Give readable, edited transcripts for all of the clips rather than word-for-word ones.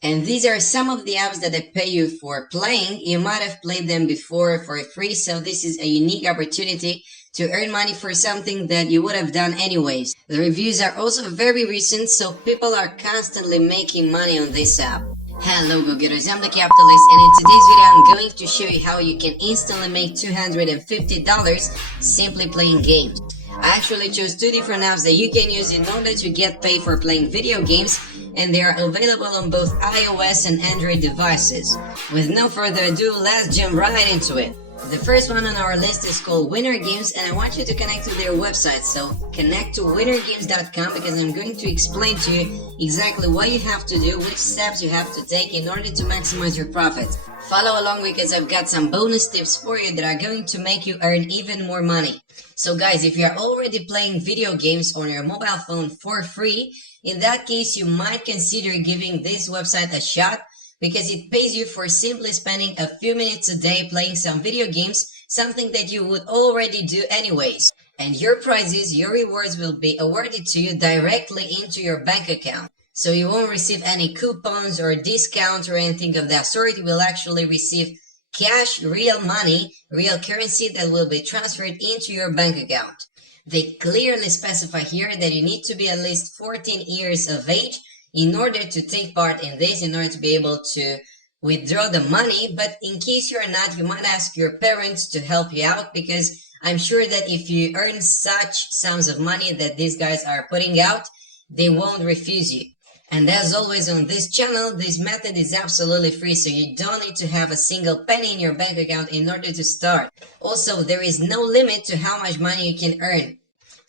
And these are some of the apps that they pay you for playing. You might have played them before for free, so this is a unique opportunity to earn money for something that you would have done anyways. The reviews are also very recent, so people are constantly making money on this app. Hello go-getters, I'm the Capitalist, and in today's video I'm going to show you how you can instantly make $250 simply playing games. I actually chose two different apps that you can use in order to get paid for playing video games, and they are available on both iOS and Android devices. With no further ado, let's jump right into it. The first one on our list is called Winner Games, and I want you to connect to their website, so connect to winnergames.com because I'm going to explain to you exactly what you have to do, which steps you have to take in order to maximize your profits. Follow along because I've got some bonus tips for you that are going to make you earn even more money. So guys, if you're already playing video games on your mobile phone for free, in that case you might consider giving this website a shot, because it pays you for simply spending a few minutes a day playing some video games, something that you would already do anyways. And your prizes, your rewards will be awarded to you directly into your bank account. So you won't receive any coupons or discounts or anything of that sort. You will actually receive cash, real money, real currency that will be transferred into your bank account. They clearly specify here that you need to be at least 14 years of age in order to take part in this, in order to be able to withdraw the money. But in case you're not, you might ask your parents to help you out, because I'm sure that if you earn such sums of money that these guys are putting out, they won't refuse you. And as always on this channel, this method is absolutely free, so you don't need to have a single penny in your bank account in order to start. Also, there is no limit to how much money you can earn.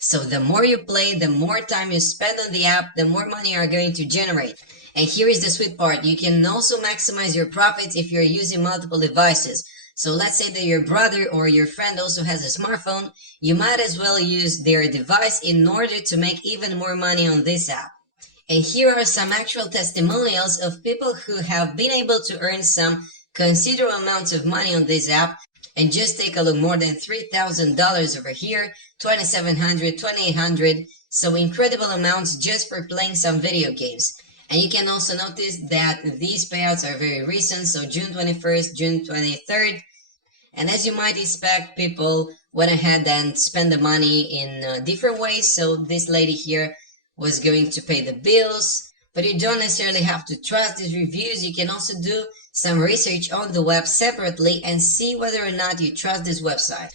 So the more you play, the more time you spend on the app, the more money you are going to generate. And here is the sweet part. You can also maximize your profits if you're using multiple devices. So let's say that your brother or your friend also has a smartphone. You might as well use their device in order to make even more money on this app. And here are some actual testimonials of people who have been able to earn some considerable amounts of money on this app. And just take a look, more than $3,000 over here, $2,700, $2,800, so incredible amounts just for playing some video games. And you can also notice that these payouts are very recent, so June 21st, June 23rd. And as you might expect, people went ahead and spent the money in different ways. So this lady here was going to pay the bills, but you don't necessarily have to trust these reviews. You can also do some research on the web separately and see whether or not you trust this website.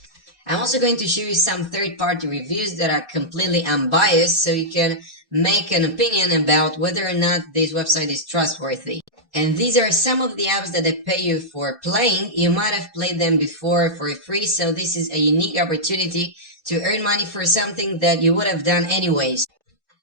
I'm also going to show you some third-party reviews that are completely unbiased, so you can make an opinion about whether or not this website is trustworthy. And these are some of the apps that they pay you for playing. You might have played them before for free, so this is a unique opportunity to earn money for something that you would have done anyways.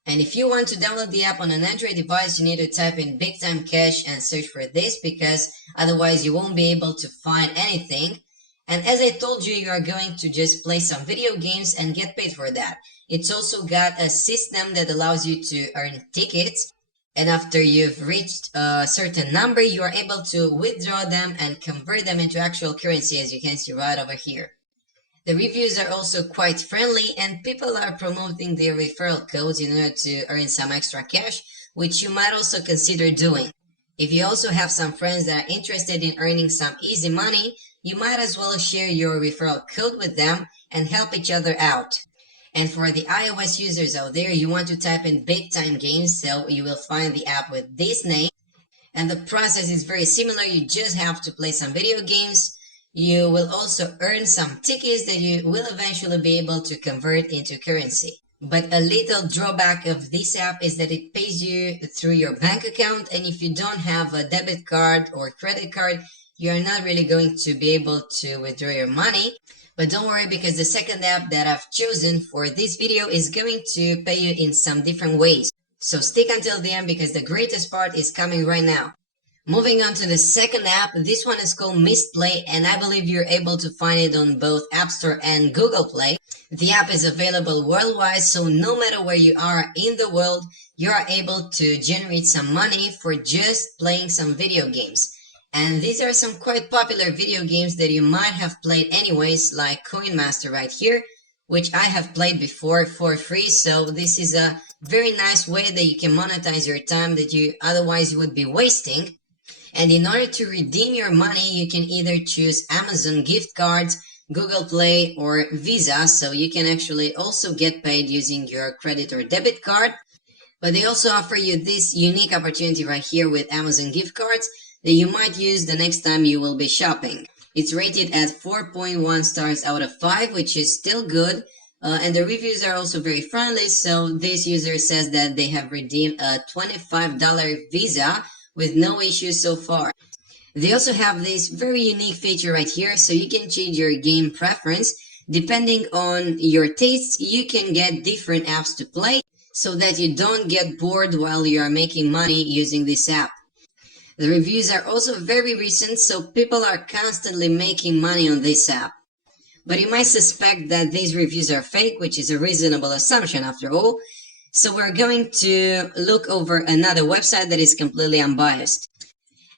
And if you want to download the app on an Android device, you need to type in Big Time Cash and search for this, because otherwise you won't be able to find anything. And as I told you, you are going to just play some video games and get paid for that. It's also got a system that allows you to earn tickets. And after you've reached a certain number, you are able to withdraw them and convert them into actual currency, as you can see right over here. The reviews are also quite friendly, and people are promoting their referral codes in order to earn some extra cash, which you might also consider doing. If you also have some friends that are interested in earning some easy money, you might as well share your referral code with them and help each other out. And for the iOS users out there, you want to type in Big Time Games, so you will find the app with this name. And the process is very similar. You just have to play some video games. You will also earn some tickets that you will eventually be able to convert into currency. But a little drawback of this app is that it pays you through your bank account, and if you don't have a debit card or credit card, you're not really going to be able to withdraw your money. But don't worry, because the second app that I've chosen for this video is going to pay you in some different ways. So stick until the end, because the greatest part is coming right now. Moving on to the second app, this one is called Misplay, and I believe you're able to find it on both App Store and Google Play. The app is available worldwide, so no matter where you are in the world, you are able to generate some money for just playing some video games. And these are some quite popular video games that you might have played anyways, like Coin Master right here, which I have played before for free, so this is a Very nice way that you can monetize your time that you otherwise would be wasting. And in order to redeem your money, you can either choose Amazon gift cards, Google Play, or Visa, so you can actually also get paid using your credit or debit card. But they also offer you this unique opportunity right here with Amazon gift cards that you might use the next time you will be shopping. It's rated at 4.1 stars out of 5, which is still good. And the reviews are also very friendly, so this user says that they have redeemed a $25 Visa with no issues so far. They also have this very unique feature right here, so you can change your game preference. Depending on your tastes, you can get different apps to play so that you don't get bored while you are making money using this app. The reviews are also very recent, so people are constantly making money on this app. But you might suspect that these reviews are fake, which is a reasonable assumption after all. So we're going to look over another website that is completely unbiased.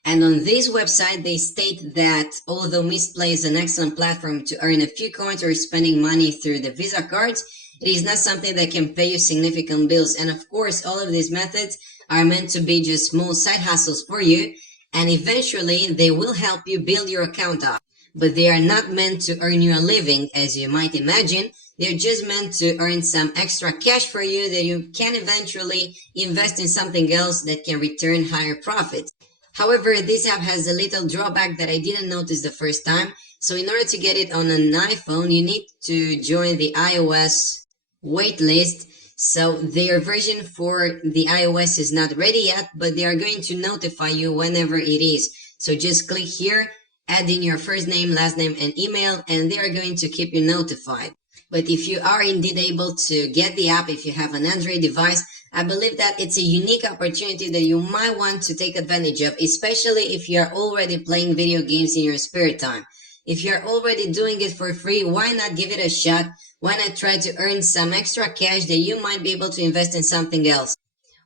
And on this website, they state that although Misplay is an excellent platform to earn a few coins or spending money through the Visa cards, it is not something that can pay you significant bills. And of course, all of these methods are meant to be just small side hustles for you, and eventually they will help you build your account up. But they are not meant to earn you a living, as you might imagine. They're just meant to earn some extra cash for you that you can eventually invest in something else that can return higher profits. However, this app has a little drawback that I didn't notice the first time. So in order to get it on an iPhone, you need to join the iOS waitlist. So their version for the iOS is not ready yet, but they are going to notify you whenever it is. So just click here, add in your first name, last name, and email, and they are going to keep you notified. But if you are indeed able to get the app, if you have an Android device, I believe that it's a unique opportunity that you might want to take advantage of, especially if you are already playing video games in your spare time. If you're already doing it for free, why not give it a shot? Why not try to earn some extra cash that you might be able to invest in something else?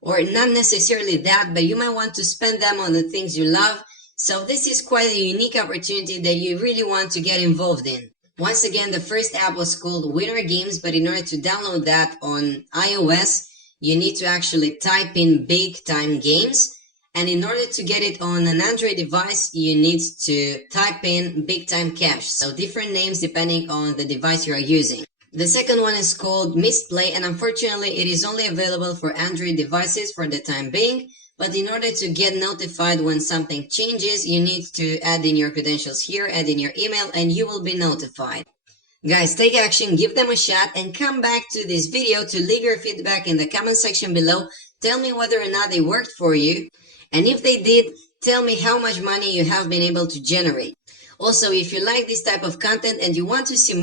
Or not necessarily that, but you might want to spend them on the things you love. So this is quite a unique opportunity that you really want to get involved in. Once again, the first app was called Winner Games, but in order to download that on iOS, you need to actually type in Big Time Games. And in order to get it on an Android device, you need to type in Big Time Cash. So different names depending on the device you are using. The second one is called Misplay, and unfortunately it is only available for Android devices for the time being. But in order to get notified when something changes, you need to add in your credentials here, add in your email, and you will be notified. Guys, take action, give them a shot, and come back to this video to leave your feedback in the comment section below. Tell me whether or not they worked for you. And if they did, tell me how much money you have been able to generate. Also, if you like this type of content and you want to see more,